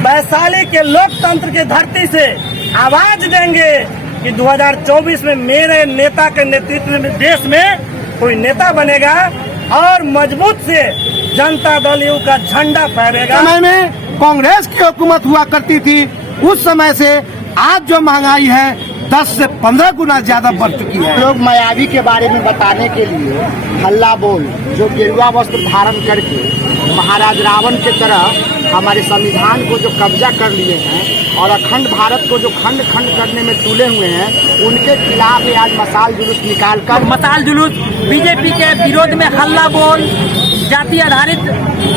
वैशाली के लोकतंत्र की धरती से आवाज देंगे कि 2024 में मेरे नेता के नेतृत्व में देश में कोई नेता बनेगा और मजबूत से जनता दल यू का झंडा फहरेगा। समय में कांग्रेस की हुकूमत हुआ करती थी, उस समय से आज जो महंगाई है 10 से 15 गुना ज्यादा बढ़ चुकी है। लोग मायावी के बारे में बताने के लिए हल्ला बोल जो गेरुआ वस्त्र धारण करके महाराज रावण के तरह हमारे संविधान को जो कब्जा कर लिए हैं और अखंड भारत को जो खंड खंड करने में तुले हुए हैं, उनके खिलाफ आज मशाल जुलूस निकालकर मशाल जुलूस बीजेपी के विरोध में हल्ला बोल, जाति आधारित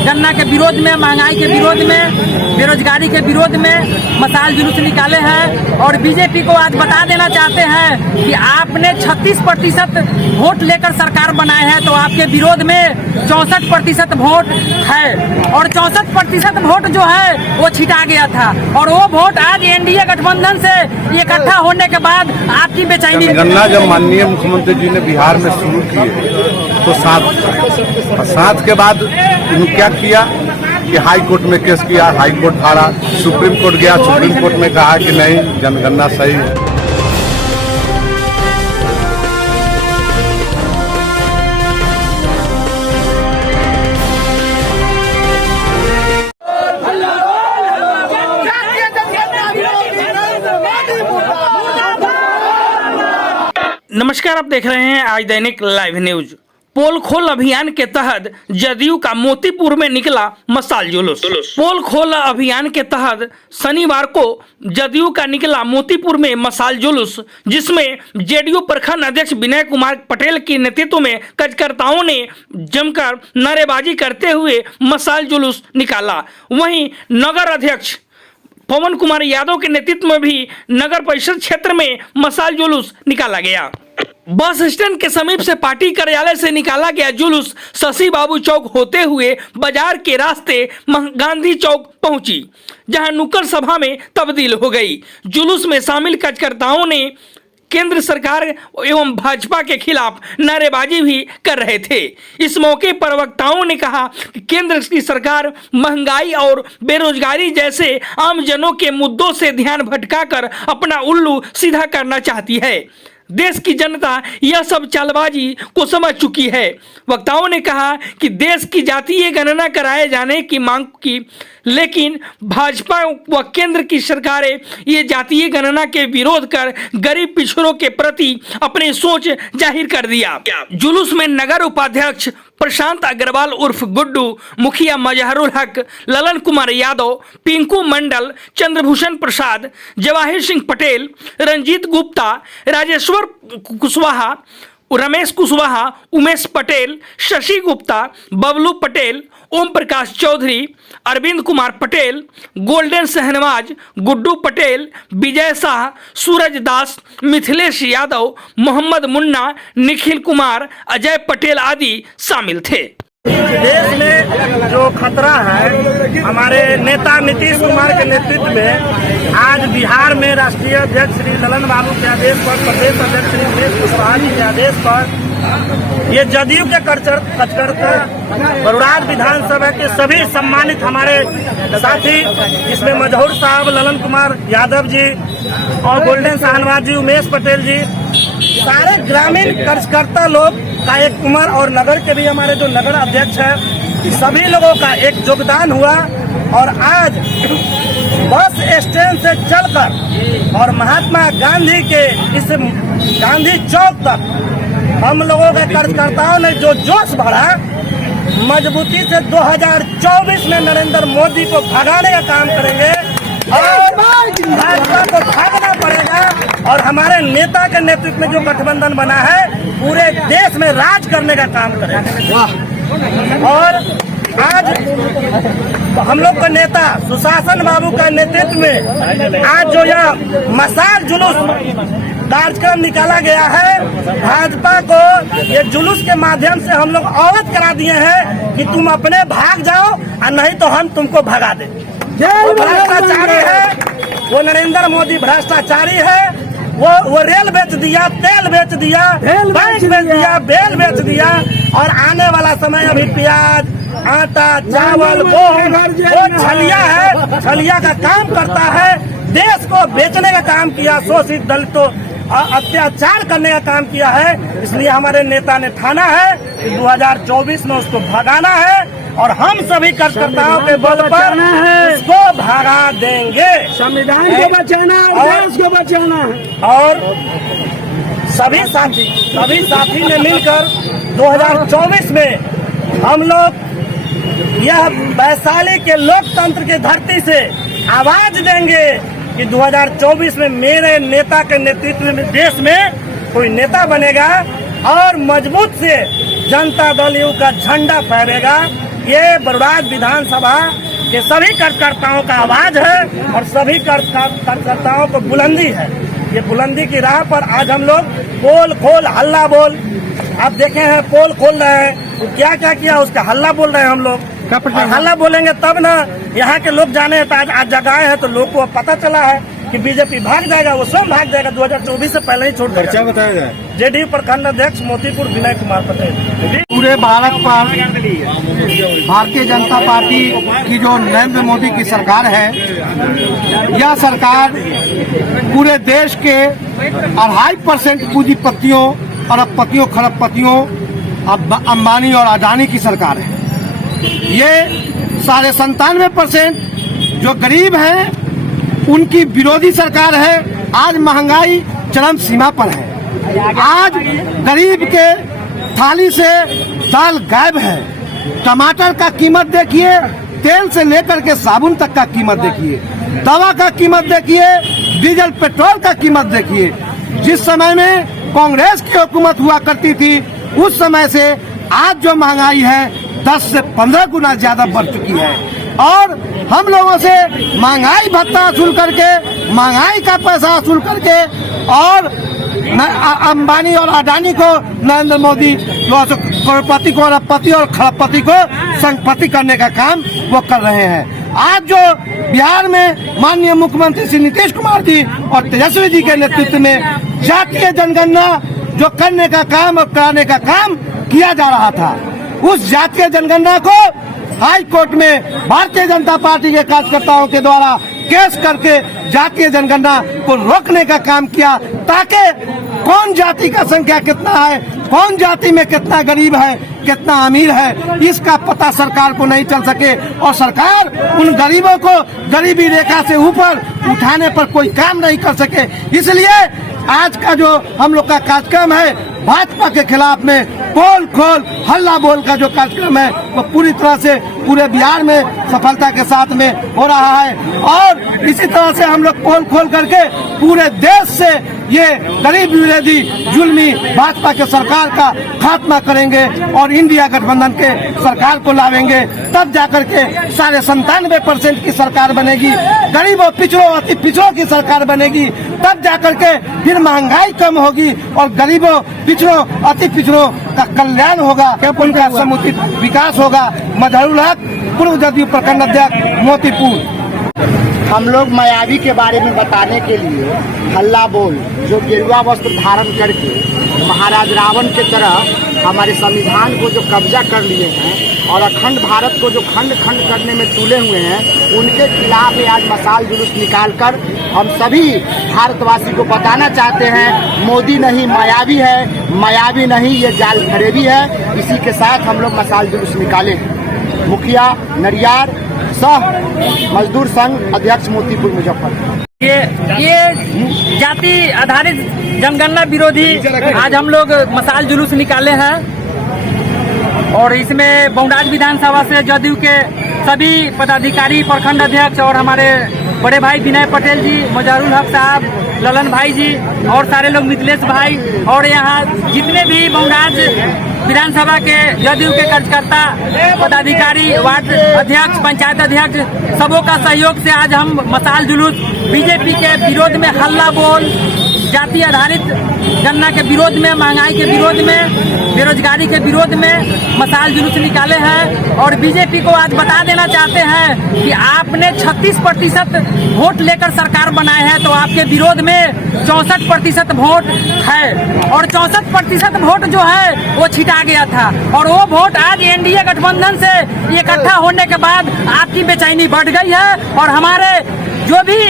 गन्ना के विरोध में, महंगाई के विरोध में, बेरोजगारी के विरोध में मशाल जुलूस निकाले हैं। और बीजेपी को आज बता देना चाहते हैं कि आपने 36% वोट लेकर सरकार बनाए हैं, तो आपके विरोध में 64% वोट है और 64% वोट जो है वो छिटा गया था और वो वोट आज एनडीए गठबंधन से इकट्ठा होने के बाद आपकी बेचैनी। गन्ना जब माननीय मुख्यमंत्री जी ने बिहार में शुरू किए तो साथ के बाद इन्होंने क्या किया कि हाई कोर्ट में केस किया, हाई कोर्ट हारा, सुप्रीम कोर्ट गया, सुप्रीम कोर्ट में कहा कि नहीं जनगणना सही है। नमस्कार, आप देख रहे हैं आज दैनिक लाइव न्यूज। पोल खोल अभियान के तहत जदयू का मोतीपुर में निकला मशाल जुलूस। पोल खोल अभियान के तहत शनिवार को जदयू का निकला मोतीपुर में मशाल जुलूस, जिसमें जेडीयू प्रखंड अध्यक्ष विनय कुमार पटेल के नेतृत्व में कार्यकर्ताओं ने जमकर नारेबाजी करते हुए मशाल जुलूस निकाला। वहीं नगर अध्यक्ष पवन कुमार यादव के नेतृत्व में भी नगर परिषद क्षेत्र में मशाल जुलूस निकाला गया। बस स्टैंड के समीप से पार्टी कार्यालय से निकाला गया जुलूस शशि बाबू चौक होते हुए बाजार के रास्ते गांधी चौक पहुंची, जहां नुक्कड़ सभा में तब्दील हो गई। जुलूस में शामिल कार्यकर्ताओं ने केंद्र सरकार एवं भाजपा के खिलाफ नारेबाजी भी कर रहे थे। इस मौके पर वक्ताओं ने कहा कि केंद्र की सरकार महंगाई और बेरोजगारी जैसे आम जनों के मुद्दों से ध्यान भटकाकर अपना उल्लू सीधा करना चाहती है। देश की जनता यह सब चालबाजी को समझ चुकी है। वक्ताओं ने कहा कि देश की जातीय गणना कराए जाने की मांग की, लेकिन भाजपा व केंद्र की सरकारें ये जातीय गणना के विरोध कर गरीब पिछड़ों के प्रति अपनी सोच जाहिर कर दिया। जुलूस में नगर उपाध्यक्ष प्रशांत अग्रवाल उर्फ गुड्डू, मुखिया मजहरुल हक, ललन कुमार यादव, पिंकू मंडल, चंद्रभूषण प्रसाद, जवाहिर सिंह पटेल, रंजीत गुप्ता, राजेश्वर कुशवाहा, रमेश कुशवाहा, उमेश पटेल, शशि गुप्ता, बबलू पटेल, ओम प्रकाश चौधरी, अरविंद कुमार पटेल, गोल्डन शहनवाज, गुड्डू पटेल, विजय शाह, सूरज दास, मिथिलेश यादव, मोहम्मद मुन्ना, निखिल कुमार, अजय पटेल आदि शामिल थे। देश में जो खतरा है, हमारे नेता नीतीश कुमार के नेतृत्व में आज बिहार में राष्ट्रीय अध्यक्ष श्री ललन बाबू के आदेश पर, प्रदेश अध्यक्ष श्री उमेश कुशवाहा जी के आदेश पर ये जदयू के कार्यकर्ता बरुराज विधानसभा के सभी सम्मानित हमारे साथी, इसमें मजहूर साहब, ललन कुमार यादव जी और गोल्डन शहनवाज जी, उमेश पटेल जी, सारे ग्रामीण कार्यकर्ता लोग का एक उम्र और नगर के भी हमारे जो नगर अध्यक्ष है, सभी लोगों का एक योगदान हुआ और आज बस स्टैंड से चलकर और महात्मा गांधी के इस गांधी चौक तक हम लोगों के कार्यकर्ताओं ने जो जोश भरा, मजबूती से 2024 में नरेंद्र मोदी को भगाने का काम करेंगे और भाजपा को भागना पड़ेगा और हमारे नेता के नेतृत्व में जो गठबंधन बना है पूरे देश में राज करने का काम करेगा। और आज हम लोग का नेता सुशासन बाबू का नेतृत्व में आज जो यह मशाल जुलूस कार्यक्रम निकाला गया है, भाजपा को ये जुलूस के माध्यम से हम लोग अवगत करा दिए हैं कि तुम अपने भाग जाओ और नहीं तो हम तुमको भगा दें। भ्रष्टाचारी है वो नरेंद्र मोदी, भ्रष्टाचारी है वो रेल बेच दिया, तेल बेच दिया, बैंक बेच दिया, बेल बेच दिया। और आने वाला समय अभी प्याज, आटा, चावल, गेहूं, वो छलिया है, छलिया का काम करता है। देश को बेचने का काम किया, शोषित दलितों अत्याचार करने का काम किया है। इसलिए हमारे नेता ने ठाना है कि 2024 में उसको भगाना है और हम सभी कार्यकर्ताओं के बल पर उसको भगा देंगे। संविधान को बचाना है, देश को बचाना है। और सभी साथी ने मिलकर 2024 में हम लोग यह वैशाली के लोकतंत्र की धरती से आवाज देंगे कि 2024 में मेरे नेता के नेतृत्व में देश में कोई नेता बनेगा और मजबूत से जनता दल यू का झंडा फहरेगा। ये बरुराज विधानसभा के सभी कार्यकर्ताओं का आवाज है और सभी कार्यकर्ताओं को बुलंदी है। ये बुलंदी की राह पर आज हम लोग पोल खोल हल्ला बोल, आप देखे हैं पोल खोल रहे हैं, तो क्या क्या किया उसका हल्ला बोल रहे हैं हम लोग। हल्ला बोलेंगे तब ना यहाँ के लोग जाने आज जगाए हैं तो लोग को पता चला है कि बीजेपी भाग जाएगा, वो स्वयं भाग जाएगा। 2024 से पहले ही छोड़ देगा। बताया जाए जेडीयू प्रखंड अध्यक्ष मोतीपुर विनय कुमार पटेल। पूरे भारत पर भारतीय जनता पार्टी की जो नरेंद्र मोदी की सरकार है, यह सरकार पूरे देश के 2.5% पूंजीपतियों, अरबपतियों, खरबपतियों, अंबानी और अडानी की सरकार है। ये 97.5% जो गरीब हैं उनकी विरोधी सरकार है। आज महंगाई चरम सीमा पर है। आज गरीब के थाली से दाल गायब है। टमाटर का कीमत देखिए, तेल से लेकर के साबुन तक का कीमत देखिए, दवा का कीमत देखिए, डीजल पेट्रोल का कीमत देखिए। जिस समय में कांग्रेस की हुकूमत हुआ करती थी उस समय से आज जो महंगाई है 10 से 15 गुना ज्यादा बढ़ चुकी है। और हम लोगों से महंगाई भत्ता वसूल करके, महंगाई का पैसा वसूल करके और अंबानी और अडानी को नरेंद्र मोदी करोड़पति को, अरबपति और खरबपति को संपत्ति करने का काम वो कर रहे हैं। आज जो बिहार में माननीय मुख्यमंत्री श्री नीतीश कुमार जी और तेजस्वी जी के नेतृत्व में जातीय जनगणना जो करने का काम और कराने का काम किया जा रहा था, उस जातीय जनगणना को हाई कोर्ट में भारतीय जनता पार्टी के कार्यकर्ताओं के द्वारा केस करके जातीय जनगणना को रोकने का काम किया, ताकि कौन जाति का संख्या कितना है, कौन जाति में कितना गरीब है, कितना अमीर है, इसका पता सरकार को नहीं चल सके और सरकार उन गरीबों को गरीबी रेखा से ऊपर उठाने पर कोई काम नहीं कर सके। इसलिए आज का जो हम लोग का कार्यक्रम है भाजपा के खिलाफ में पोल खोल हल्ला बोल का जो कार्यक्रम है वो पूरी तरह से पूरे बिहार में सफलता के साथ में हो रहा है। और इसी तरह से हम लोग पोल खोल करके पूरे देश से ये गरीब विरोधी जुल्मी भाजपा के सरकार का खात्मा करेंगे और इंडिया गठबंधन के सरकार को लावेंगे। तब जाकर के 97.5% की सरकार बनेगी, गरीबों, पिछड़ों, अति पिछड़ों की सरकार बनेगी। तब जाकर के फिर महंगाई कम होगी और गरीबों, पिछड़ों, अति पिछड़ों का कल्याण होगा, उनका समुचित विकास होगा। मजहरूल हक, पूर्व जदयू प्रखंड अध्यक्ष, मोतीपुर। हम लोग मायावी के बारे में बताने के लिए हल्ला बोल, जो गेरुआ वस्त्र धारण करके महाराज रावण की तरह हमारे संविधान को जो कब्जा कर लिए हैं और अखंड भारत को जो खंड खंड करने में तुले हुए हैं, उनके खिलाफ आज मशाल जुलूस निकालकर हम सभी भारतवासी को बताना चाहते हैं, मोदी नहीं मायावी है, मायावी नहीं ये जाल फरेबी है। इसी के साथ हम लोग मशाल जुलूस निकाले हैं। मुखिया नरियार सह मजदूर संघ अध्यक्ष मोतीपुर मुजफ्फरपुर। ये जाति आधारित जनगणना विरोधी आज हम लोग मशाल जुलूस निकाले हैं और इसमें बौंडाज विधानसभा से जदयू के सभी पदाधिकारी, प्रखंड अध्यक्ष और हमारे बड़े भाई विनय पटेल जी, मजहरूल हक साहब, ललन भाई जी और सारे लोग, मिथिलेश भाई और यहाँ जितने भी बौंडाज विधानसभा के जदयू के कार्यकर्ता, पदाधिकारी, वार्ड अध्यक्ष, पंचायत अध्यक्ष सबों का सहयोग से आज हम मसाल जुलूस बीजेपी के विरोध में हल्ला बोल, जाति आधारित गणना के विरोध में, महंगाई के विरोध में, बेरोजगारी के विरोध में मसाल जुलूस निकाले हैं। और बीजेपी को आज बता देना चाहते हैं कि आपने 36% वोट लेकर सरकार बनाए हैं, तो आपके विरोध में 64% वोट है और 64% वोट जो है वो छिटा गया था। और वो वोट आज एनडीए गठबंधन से इकट्ठा होने के बाद आपकी बेचैनी बढ़ गई है। और हमारे जो भी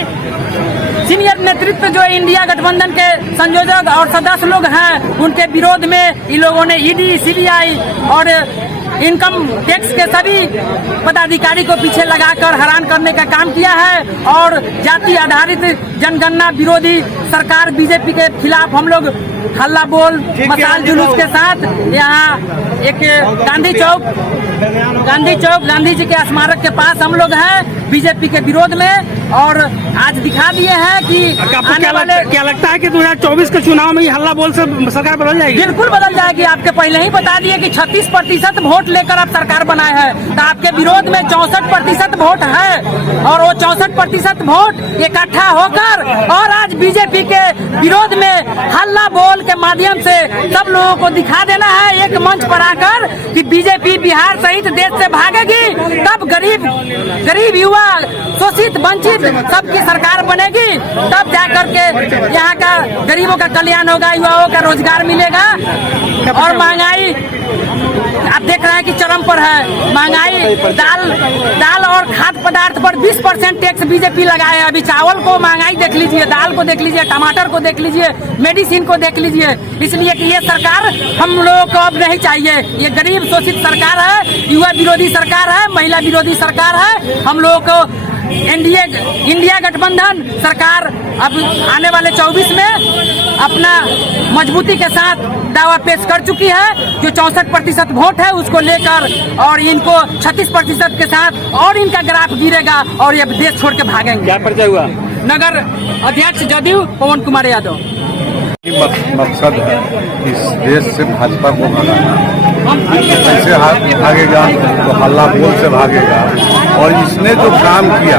सीनियर नेतृत्व जो इंडिया गठबंधन के संयोजक और सदस्य लोग हैं, उनके विरोध में इन लोगों ने ईडी, सीबीआई और इनकम टैक्स के सभी पदाधिकारी को पीछे लगाकर हैरान करने का काम किया है। और जाति आधारित जनगणना विरोधी सरकार बीजेपी के खिलाफ हम लोग हल्ला बोल मसाल जुलूस के साथ यहाँ एक गांधी जी के स्मारक के पास हम लोग हैं बीजेपी के विरोध में। और आज दिखा दिए हैं कि आने वाले क्या लगता है कि 2024 के चुनाव में ये हल्ला बोल से सरकार बदल जाएगी? बिल्कुल बदल जाएगी। आपके पहले ही बता दिए कि 36% वोट लेकर आप सरकार बनाए हैं, तो आपके विरोध में 64% वोट है। और वो 64% वोट इकट्ठा होकर और आज बीजेपी के विरोध में हल्ला बोल के माध्यम से सब लोगों को दिखा देना है एक मंच पर आकर कि बीजेपी बिहार सहित देश से भागेगी, तब गरीब युवा, शोषित, वंचित सबकी सरकार बनेगी, तब जाकर के यहाँ का गरीबों का कल्याण होगा, युवाओं का रोजगार मिलेगा। और महंगाई आप देख रहे हैं कि चरम पर है। महंगाई दाल और खाद्य पदार्थ पर 20% टैक्स बीजेपी लगाए है। अभी चावल को महंगाई देख लीजिए, दाल को देख लीजिए, टमाटर को देख लीजिए, मेडिसिन को देख लीजिए। इसलिए कि ये सरकार हम लोगों को अब नहीं चाहिए। ये गरीब शोषित सरकार है, युवा विरोधी सरकार है, महिला विरोधी सरकार है। हम लोगों को इंडिया गठबंधन सरकार अब आने वाले 24 में अपना मजबूती के साथ दावा पेश कर चुकी है। जो 64% वोट है उसको लेकर और इनको 36% के साथ और इनका ग्राफ गिरेगा और ये देश छोड़ के भागेंगे। क्या परिचय हुआ? नगर अध्यक्ष जदयू पवन कुमार यादव। मकसद है इस देश से भाजपा को भगाना। कैसे भागेगा? तो हल्ला बोल से भागेगा। और इसने जो काम किया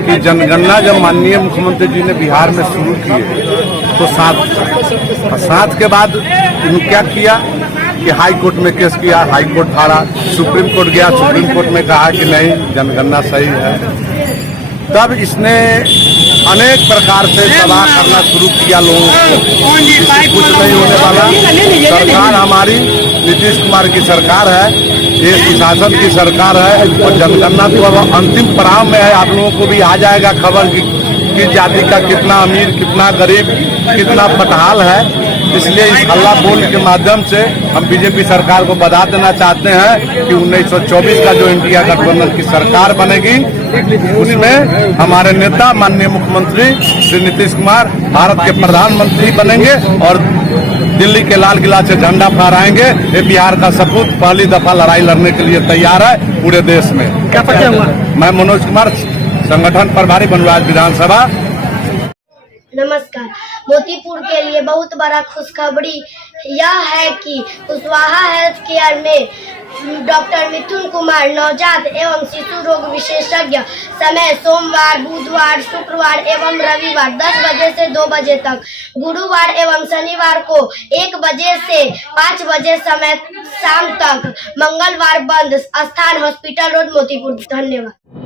कि जनगणना जब माननीय मुख्यमंत्री जी ने बिहार में शुरू किए तो साथ के बाद इन्होंने क्या किया कि हाई कोर्ट में केस किया, हाई कोर्ट हारा, सुप्रीम कोर्ट गया, सुप्रीम कोर्ट में कहा कि नहीं जनगणना सही है। तब इसने अनेक प्रकार से दबाव करना शुरू किया लोगों को, इससे कुछ नहीं होने वाला। सरकार हमारी नीतीश कुमार की सरकार है, ये सुशासन की सरकार है और जनगणना तो अब अंतिम पड़ाव में है। आप लोगों को भी आ जाएगा खबर कि जाति का कितना अमीर, कितना गरीब, कितना पटहाल है। इसलिए इस हल्ला बोल के माध्यम से हम बीजेपी सरकार को बता देना चाहते हैं कि 1924 का जो इंडिया गठबंधन की सरकार बनेगी उसमें हमारे नेता माननीय मुख्यमंत्री श्री नीतीश कुमार भारत के प्रधानमंत्री बनेंगे और दिल्ली के लाल किला से झंडा फहराएंगे। ये बिहार का सपूत पहली दफा लड़ाई लड़ने के लिए तैयार है पूरे देश में। क्या परिचय हुआ? मैं मनोज कुमार, संगठन प्रभारी बनवास विधानसभा। नमस्कार। मोतीपुर के लिए बहुत बड़ा खुशखबरी यह है कि कुशवाहा हेल्थ केयर में डॉक्टर मिथुन कुमार नवजात एवं शिशु रोग विशेषज्ञ, समय सोमवार, बुधवार, शुक्रवार एवं रविवार 10 बजे से 2 बजे तक, गुरुवार एवं शनिवार को 1 बजे से 5 बजे समय शाम तक, मंगलवार बंद। स्थान हॉस्पिटल रोड मोतीपुर। धन्यवाद।